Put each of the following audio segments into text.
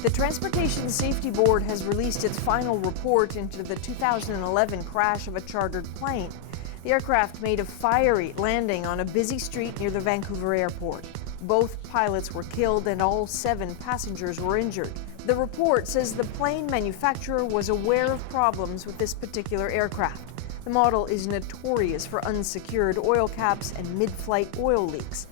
The Transportation Safety Board has released its final report into the 2011 crash of a chartered plane. The aircraft made a fiery landing on a busy street near the Vancouver airport. Both pilots were killed and all 7 passengers were injured. The report says the plane manufacturer was aware of problems with this particular aircraft. The model is notorious for unsecured oil caps and mid-flight oil leaks.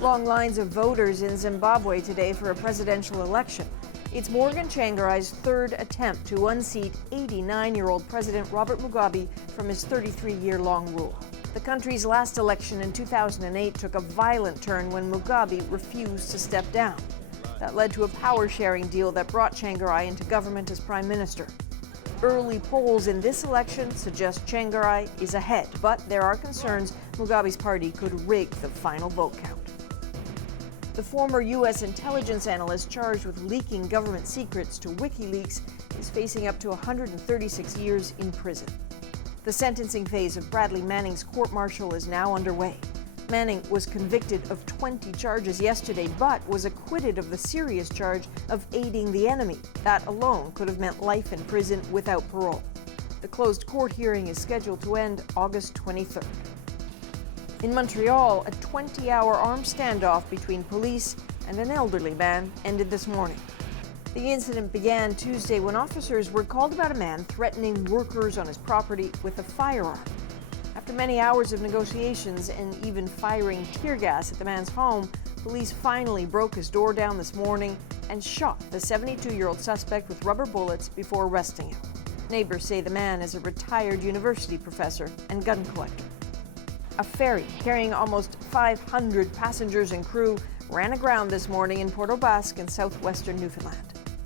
Long lines of voters in Zimbabwe today for a presidential election. It's Morgan Tsvangirai's 3rd attempt to unseat 89-year-old President Robert Mugabe from his 33-year-long rule. The country's last election in 2008 took a violent turn when Mugabe refused to step down. That led to a power-sharing deal that brought Tsvangirai into government as prime minister. Early polls in this election suggest Tsvangirai is ahead, but there are concerns Mugabe's party could rig the final vote count. The former U.S. intelligence analyst charged with leaking government secrets to WikiLeaks is facing up to 136 years in prison. The sentencing phase of Bradley Manning's court-martial is now underway. Manning was convicted of 20 charges yesterday, but was acquitted of the serious charge of aiding the enemy. That alone could have meant life in prison without parole. The closed court hearing is scheduled to end August 23rd. In Montreal, a 20-hour armed standoff between police and an elderly man ended this morning. The incident began Tuesday when officers were called about a man threatening workers on his property with a firearm. After many hours of negotiations and even firing tear gas at the man's home, police finally broke his door down this morning and shot the 72-year-old suspect with rubber bullets before arresting him. Neighbors say the man is a retired university professor and gun collector. A ferry carrying almost 500 passengers and crew ran aground this morning in Port aux Basques in southwestern Newfoundland.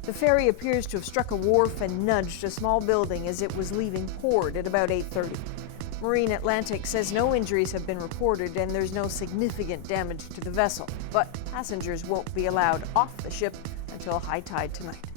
The ferry appears to have struck a wharf and nudged a small building as it was leaving port at about 8:30. Marine Atlantic says no injuries have been reported and there's no significant damage to the vessel, but passengers won't be allowed off the ship until high tide tonight.